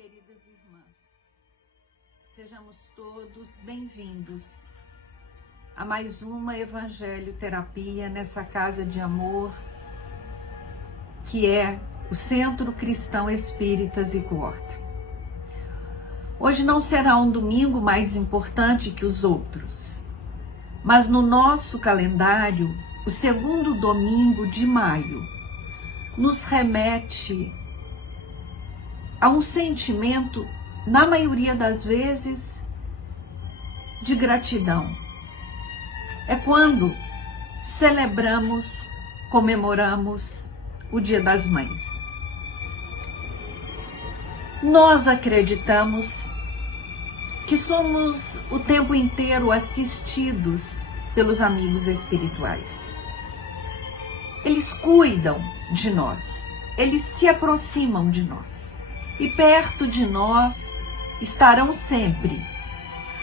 queridas irmãs, sejamos todos bem-vindos a mais uma Evangelho Terapia nessa casa de amor que é o Centro Cristão Espírita Zico Horta. Hoje não será um domingo mais importante que os outros, mas no nosso calendário, o segundo domingo de maio nos remete a um sentimento, na maioria das vezes, de gratidão. É quando celebramos, comemoramos o Dia das Mães. Nós acreditamos que somos o tempo inteiro assistidos pelos amigos espirituais. Eles cuidam de nós, eles se aproximam de nós. E perto de nós estarão sempre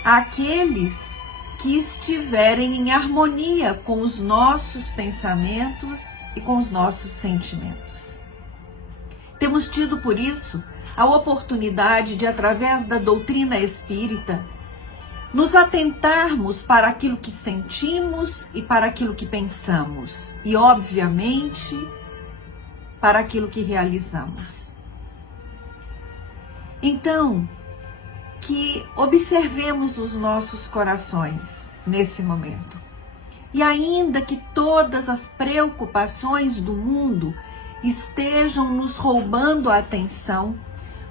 aqueles que estiverem em harmonia com os nossos pensamentos e com os nossos sentimentos. Temos tido, por isso, a oportunidade de, através da doutrina espírita, nos atentarmos para aquilo que sentimos e para aquilo que pensamos. E, obviamente, para aquilo que realizamos. Então, que observemos os nossos corações nesse momento. E ainda que todas as preocupações do mundo estejam nos roubando a atenção,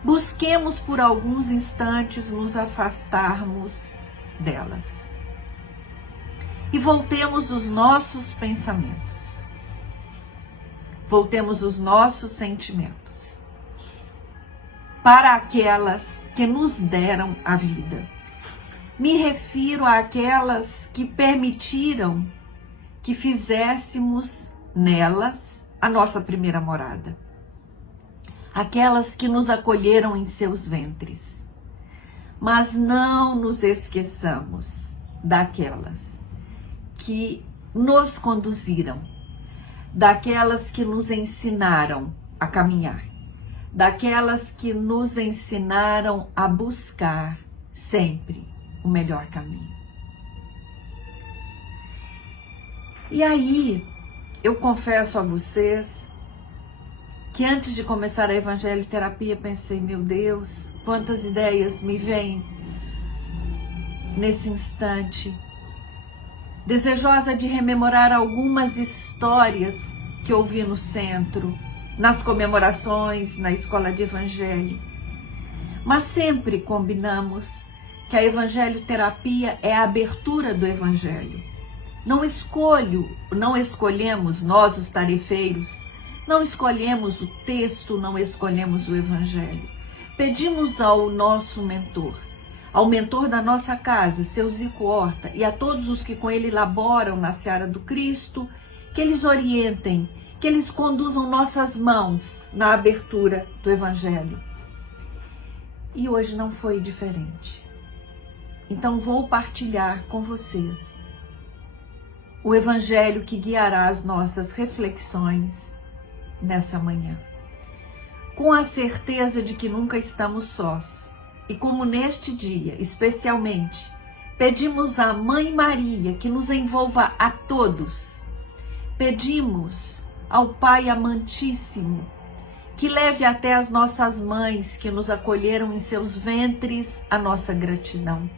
busquemos por alguns instantes nos afastarmos delas. E voltemos os nossos pensamentos. Voltemos os nossos sentimentos para aquelas que nos deram a vida. Me refiro àquelas que permitiram que fizéssemos nelas a nossa primeira morada. Aquelas que nos acolheram em seus ventres. Mas não nos esqueçamos daquelas que nos conduziram, daquelas que nos ensinaram a caminhar, daquelas que nos ensinaram a buscar sempre o melhor caminho. E aí, eu confesso a vocês que antes de começar a Evangelho Terapia, pensei, meu Deus, quantas ideias me vêm nesse instante, desejosa de rememorar algumas histórias que ouvi no centro, nas comemorações, na escola de Evangelho. Mas sempre combinamos que a Evangelho Terapia é a abertura do Evangelho. Não escolhemos nós, os tarefeiros, não escolhemos o texto, não escolhemos o Evangelho. Pedimos ao nosso mentor, ao mentor da nossa casa, seu Zico Horta, e a todos os que com ele laboram na seara do Cristo, que eles orientem, que eles conduzam nossas mãos na abertura do Evangelho. E hoje não foi diferente. Então vou partilhar com vocês o Evangelho que guiará as nossas reflexões nessa manhã. Com a certeza de que nunca estamos sós. E como neste dia, especialmente, pedimos à Mãe Maria que nos envolva a todos. Pedimos ao Pai amantíssimo, que leve até as nossas mães que nos acolheram em seus ventres a nossa gratidão.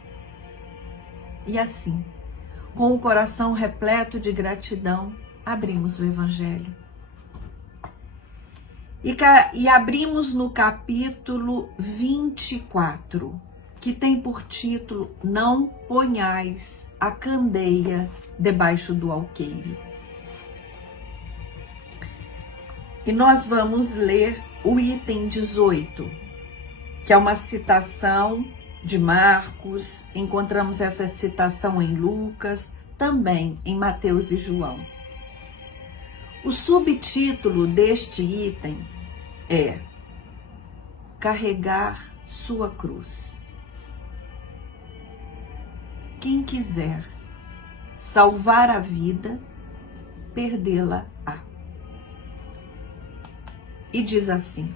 E assim, com o coração repleto de gratidão, abrimos o Evangelho. E abrimos no capítulo 24, que tem por título Não ponhais a candeia debaixo do alqueire. E nós vamos ler o item 18, que é uma citação de Marcos, encontramos essa citação em Lucas, também em Mateus e João. O subtítulo deste item é Carregar sua cruz. Quem quiser salvar a vida, perdê-la-á. E diz assim: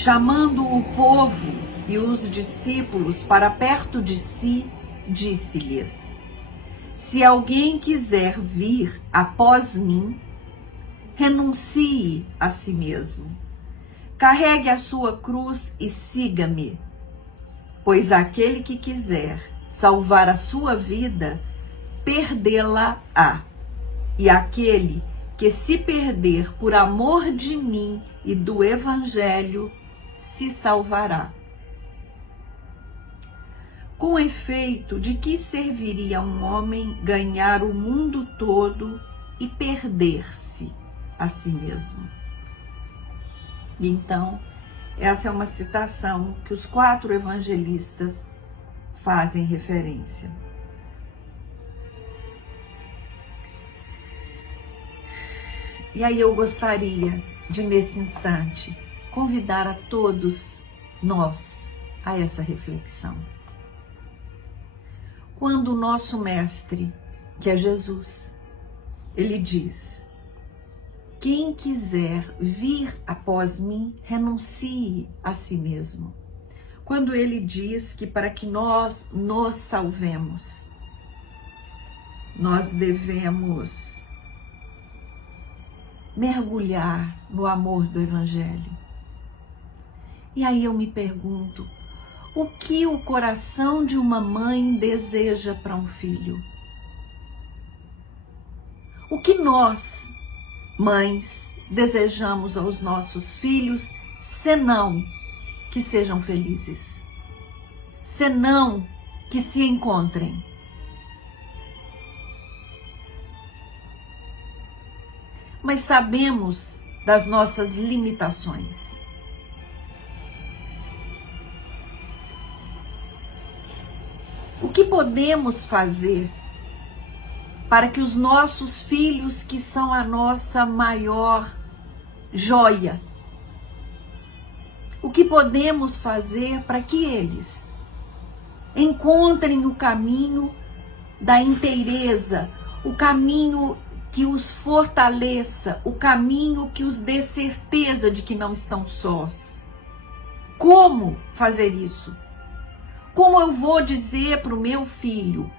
Chamando o povo e os discípulos para perto de si, disse-lhes: se alguém quiser vir após mim, renuncie a si mesmo. Carregue a sua cruz e siga-me. Pois aquele que quiser salvar a sua vida, perdê-la-á. E aquele que se perder por amor de mim e do Evangelho, se salvará. Com efeito, de que serviria um homem ganhar o mundo todo e perder-se a si mesmo? Então, essa é uma citação que os 4 evangelistas fazem referência. E aí eu gostaria de, nesse instante, convidar a todos nós a essa reflexão. Quando o nosso mestre, que é Jesus, ele diz: quem quiser vir após mim, renuncie a si mesmo. Quando ele diz que para que nós nos salvemos, nós devemos mergulhar no amor do Evangelho. E aí eu me pergunto, o que o coração de uma mãe deseja para um filho? O que nós, mães, desejamos aos nossos filhos, senão que sejam felizes, senão que se encontrem? Mas sabemos das nossas limitações. O que podemos fazer para que os nossos filhos, que são a nossa maior joia, o que podemos fazer para que eles encontrem o caminho da inteireza, o caminho que os fortaleça, o caminho que os dê certeza de que não estão sós? Como fazer isso? Como eu vou dizer para o meu filho: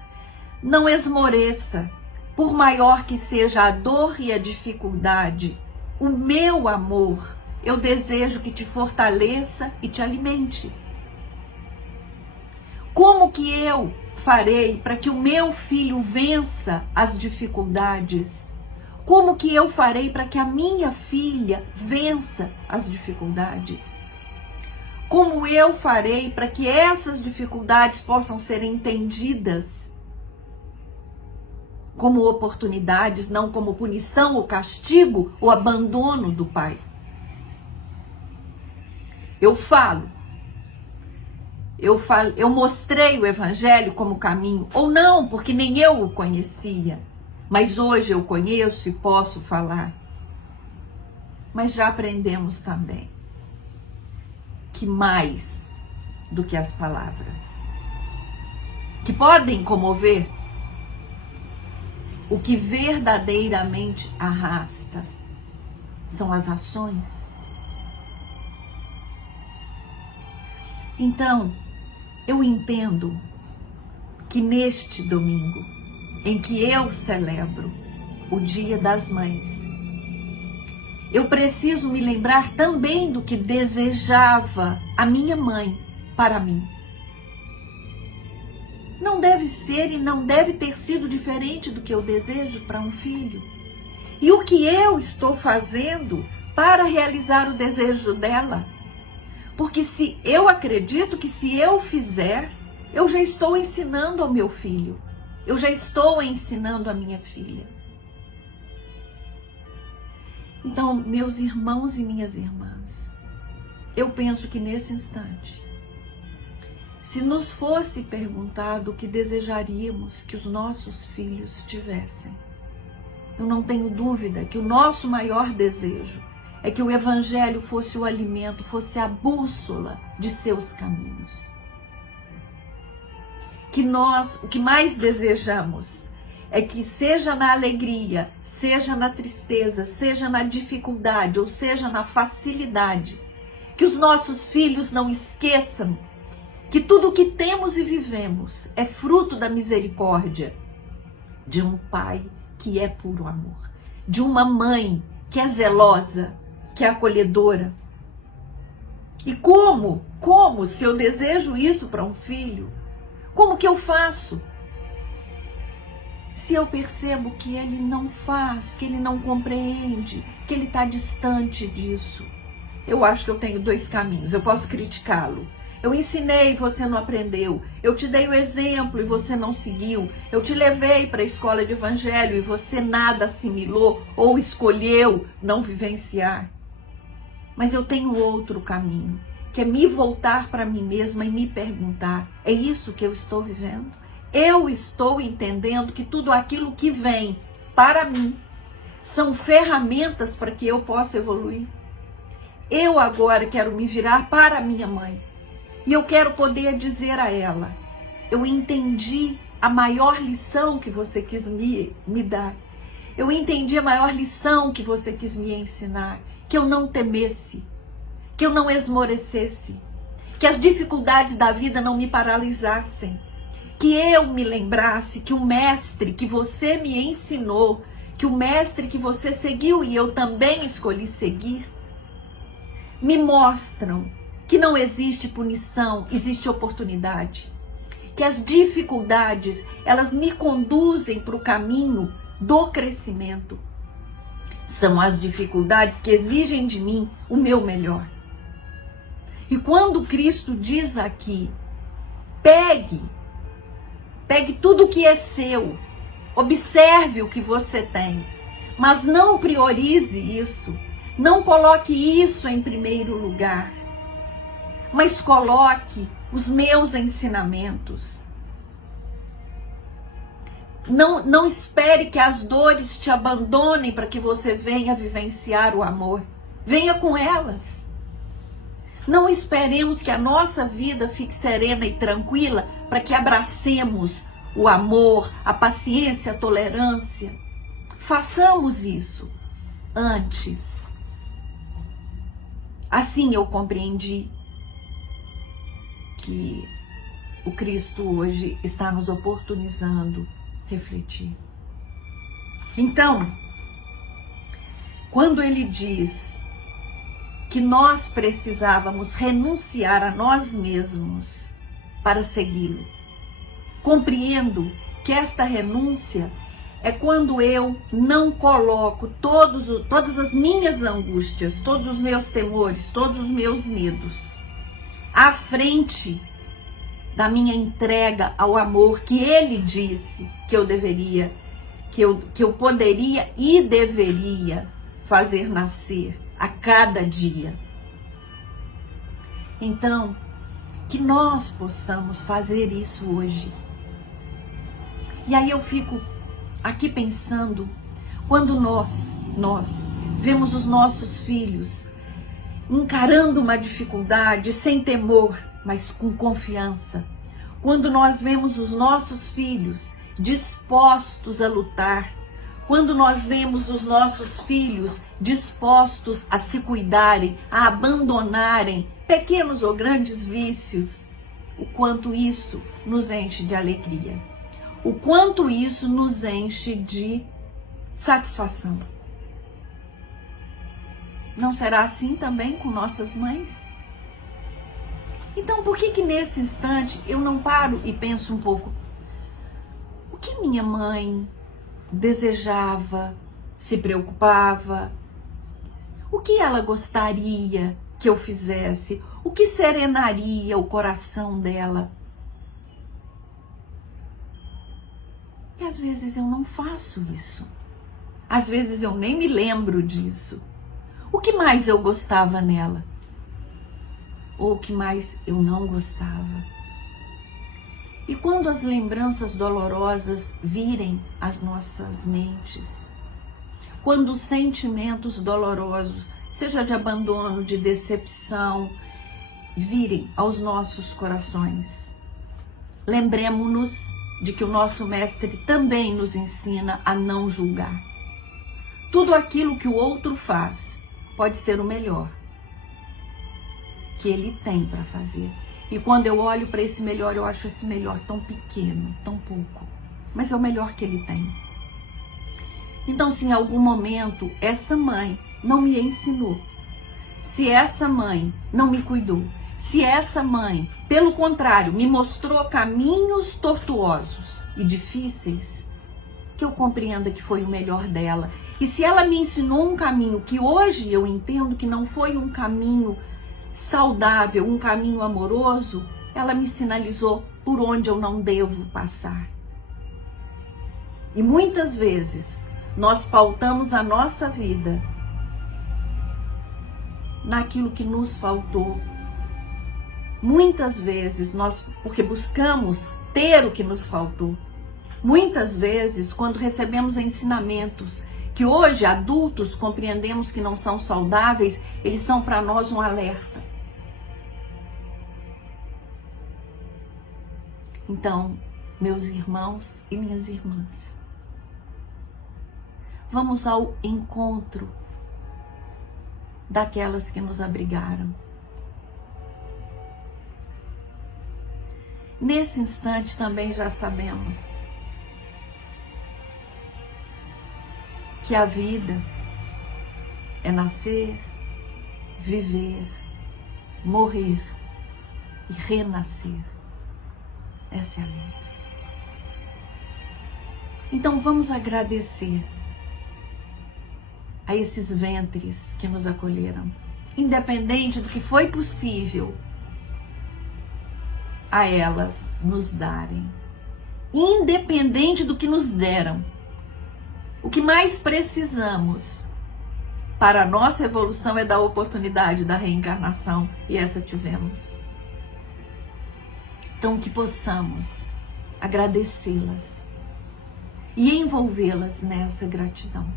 não esmoreça, por maior que seja a dor e a dificuldade, o meu amor, eu desejo que te fortaleça e te alimente? Como que eu farei para que o meu filho vença as dificuldades? Como que eu farei para que a minha filha vença as dificuldades? Como eu farei para que essas dificuldades possam ser entendidas como oportunidades, não como punição ou castigo ou abandono do pai? Eu mostrei o Evangelho como caminho, ou não, porque nem eu o conhecia, mas hoje eu conheço e posso falar. Mas já aprendemos também que mais do que as palavras, que podem comover, o que verdadeiramente arrasta são as ações. Então, eu entendo que neste domingo, em que eu celebro o Dia das Mães, eu preciso me lembrar também do que desejava a minha mãe para mim. Não deve ser e não deve ter sido diferente do que eu desejo para um filho. E o que eu estou fazendo para realizar o desejo dela? Porque eu acredito que se eu fizer, eu já estou ensinando ao meu filho. Eu já estou ensinando à minha filha. Então, meus irmãos e minhas irmãs, eu penso que nesse instante, se nos fosse perguntado o que desejaríamos que os nossos filhos tivessem, eu não tenho dúvida que o nosso maior desejo é que o Evangelho fosse o alimento, fosse a bússola de seus caminhos. Que nós, o que mais desejamos é que, seja na alegria, seja na tristeza, seja na dificuldade ou seja na facilidade, Que os nossos filhos não esqueçam que tudo o que temos e vivemos é fruto da misericórdia de um pai que é puro amor, de uma mãe que é zelosa, que é acolhedora. E como, se eu desejo isso para um filho, como que eu faço? Se eu percebo que ele não faz, que ele não compreende, que ele está distante disso, eu acho que eu tenho dois caminhos. Eu posso criticá-lo. Eu ensinei e você não aprendeu. Eu te dei o exemplo e você não seguiu. Eu te levei para a escola de evangelho e você nada assimilou ou escolheu não vivenciar. Mas eu tenho outro caminho, que é me voltar para mim mesma e me perguntar: é isso que eu estou vivendo? Eu estou entendendo que tudo aquilo que vem para mim são ferramentas para que eu possa evoluir? Eu agora quero me virar para a minha mãe. E eu quero poder dizer a ela: eu entendi a maior lição que você quis me dar. Eu entendi a maior lição que você quis me ensinar. Que eu não temesse, que eu não esmorecesse, que as dificuldades da vida não me paralisassem. Que eu me lembrasse que o mestre que você me ensinou, que o mestre que você seguiu e eu também escolhi seguir, me mostram que não existe punição, existe oportunidade. Que as dificuldades, elas me conduzem para o caminho do crescimento. São as dificuldades que exigem de mim o meu melhor. E quando Cristo diz aqui: pegue tudo que é seu, observe o que você tem, mas não priorize isso, não coloque isso em primeiro lugar, mas coloque os meus ensinamentos. Não espere que as dores te abandonem para que você venha vivenciar o amor. Venha com elas. Não esperemos que a nossa vida fique serena e tranquila para que abracemos o amor, a paciência, a tolerância. Façamos isso antes. Assim eu compreendi que o Cristo hoje está nos oportunizando refletir. Então, quando ele diz que nós precisávamos renunciar a nós mesmos para segui-lo, compreendo que esta renúncia é quando eu não coloco todas as minhas angústias, todos os meus temores, todos os meus medos à frente da minha entrega ao amor que ele disse que eu deveria, que eu poderia e deveria fazer nascer a cada dia. Então, que nós possamos fazer isso hoje. E aí eu fico aqui pensando, quando nós vemos os nossos filhos encarando uma dificuldade sem temor, mas com confiança. Quando nós vemos os nossos filhos dispostos a lutar, quando nós vemos os nossos filhos dispostos a se cuidarem, a abandonarem pequenos ou grandes vícios, o quanto isso nos enche de alegria, o quanto isso nos enche de satisfação. Não será assim também com nossas mães? Então, por que nesse instante eu não paro e penso um pouco? O que minha mãe desejava, se preocupava? O que ela gostaria que eu fizesse? O que serenaria o coração dela? E às vezes eu não faço isso. Às vezes eu nem me lembro disso. O que mais eu gostava nela? Ou o que mais eu não gostava? E quando as lembranças dolorosas virem às nossas mentes, quando os sentimentos dolorosos, seja de abandono, de decepção, virem aos nossos corações, lembremos-nos de que o nosso mestre também nos ensina a não julgar. Tudo aquilo que o outro faz pode ser o melhor. que Ele tem para fazer. E quando eu olho para esse melhor, eu acho esse melhor tão pequeno, tão pouco. Mas é o melhor que Ele tem. Então, se em algum momento essa mãe não me ensinou, se essa mãe não me cuidou, se essa mãe, pelo contrário, me mostrou caminhos tortuosos e difíceis, que eu compreenda que foi o melhor dela. E se ela me ensinou um caminho que hoje eu entendo que não foi um caminho saudável, um caminho amoroso, ela me sinalizou por onde eu não devo passar. E muitas vezes nós pautamos a nossa vida naquilo que nos faltou. Muitas vezes nós, porque buscamos ter o que nos faltou. Muitas vezes, quando recebemos ensinamentos que hoje adultos compreendemos que não são saudáveis, eles são para nós um alerta. Então, meus irmãos e minhas irmãs, vamos ao encontro daquelas que nos abrigaram. Nesse instante também já sabemos que a vida é nascer, viver, morrer e renascer. Essa é a lei. Então vamos agradecer a esses ventres que nos acolheram, independente do que foi possível a elas nos darem, independente do que nos deram. O que mais precisamos para a nossa evolução é da oportunidade da reencarnação, e essa tivemos. Então que possamos agradecê-las e envolvê-las nessa gratidão.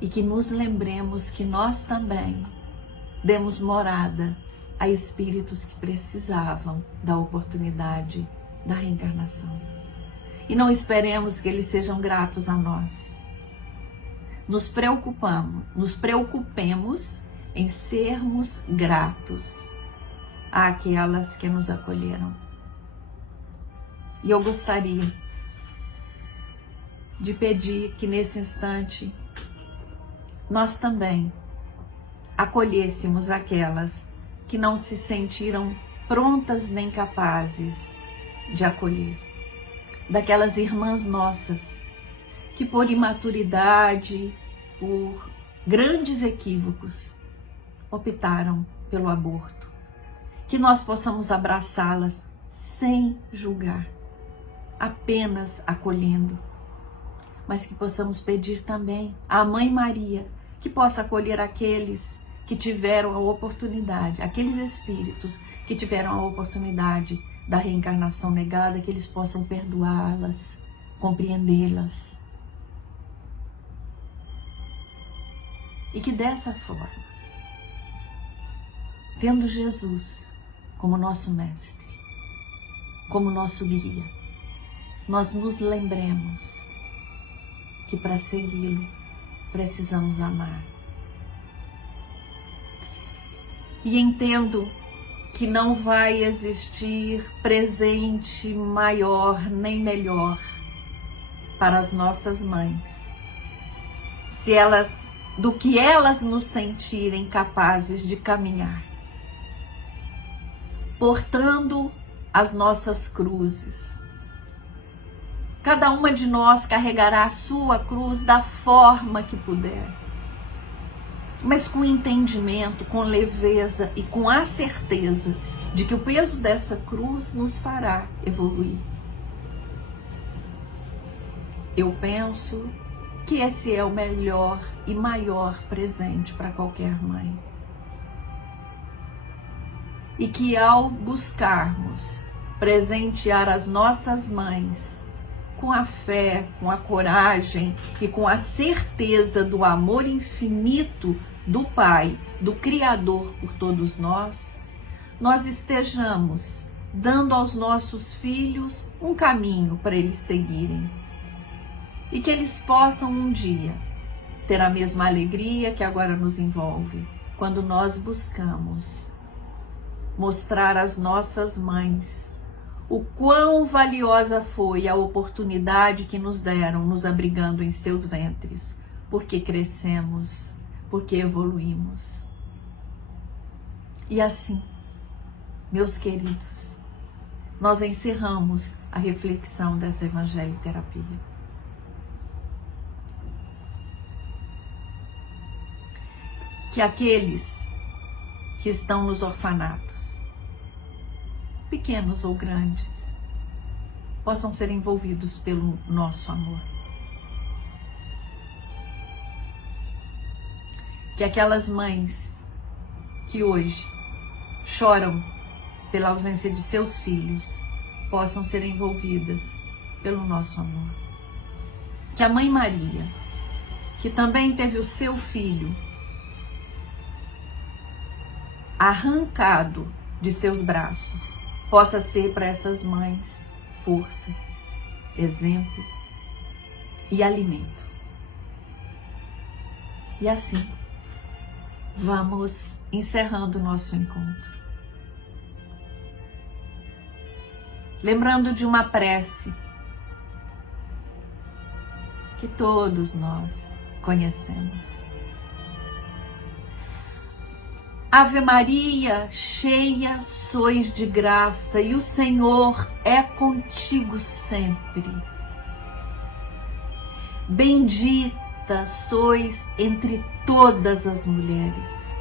E que nos lembremos que nós também demos morada a espíritos que precisavam da oportunidade da reencarnação. E não esperemos que eles sejam gratos a nós. Nos preocupemos em sermos gratos àquelas que nos acolheram. E eu gostaria de pedir que nesse instante nós também acolhêssemos aquelas que não se sentiram prontas nem capazes de acolher. Daquelas irmãs nossas que por imaturidade, por grandes equívocos, optaram pelo aborto. Que nós possamos abraçá-las sem julgar, apenas acolhendo. Mas que possamos pedir também à Mãe Maria que possa acolher aqueles que tiveram a oportunidade, aqueles espíritos que tiveram a oportunidade da reencarnação negada, que eles possam perdoá-las, compreendê-las. E que dessa forma, tendo Jesus como nosso mestre, como nosso guia, nós nos lembremos que para segui-lo precisamos amar. E entendo que não vai existir presente maior nem melhor para as nossas mães, do que elas nos sentirem capazes de caminhar, portando as nossas cruzes. Cada uma de nós carregará a sua cruz da forma que puder, mas com entendimento, com leveza e com a certeza de que o peso dessa cruz nos fará evoluir. Eu penso que esse é o melhor e maior presente para qualquer mãe. E que ao buscarmos presentear as nossas mães com a fé, com a coragem e com a certeza do amor infinito do Pai, do Criador por todos nós, nós estejamos dando aos nossos filhos um caminho para eles seguirem. E que eles possam um dia ter a mesma alegria que agora nos envolve quando nós buscamos mostrar às nossas mães o quão valiosa foi a oportunidade que nos deram nos abrigando em seus ventres, porque crescemos, porque evoluímos. E assim, meus queridos, nós encerramos a reflexão dessa Evangelho Terapia. Que aqueles que estão nos orfanatos, pequenos ou grandes, possam ser envolvidos pelo nosso amor. Que aquelas mães que hoje choram pela ausência de seus filhos possam ser envolvidas pelo nosso amor. Que a Mãe Maria, que também teve o seu filho arrancado de seus braços, possa ser para essas mães força, exemplo e alimento. E assim, vamos encerrando o nosso encontro. Lembrando de uma prece que todos nós conhecemos. Ave Maria, cheia sois de graça, e o Senhor é contigo sempre. Bendita sois entre todas as mulheres,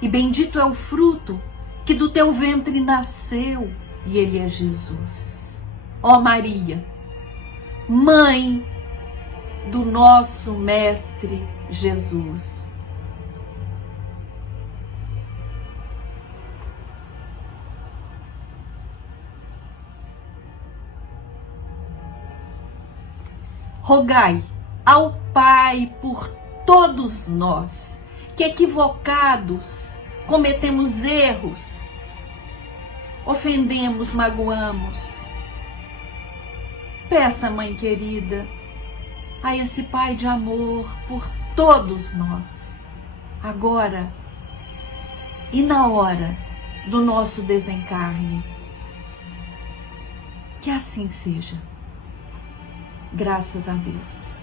e bendito é o fruto que do teu ventre nasceu, e ele é Jesus. Ó Maria, mãe do nosso Mestre Jesus, rogai ao Pai por todos nós, que equivocados, cometemos erros, ofendemos, magoamos. Peça, Mãe querida, a esse Pai de amor por todos nós, agora e na hora do nosso desencarne. Que assim seja. Graças a Deus.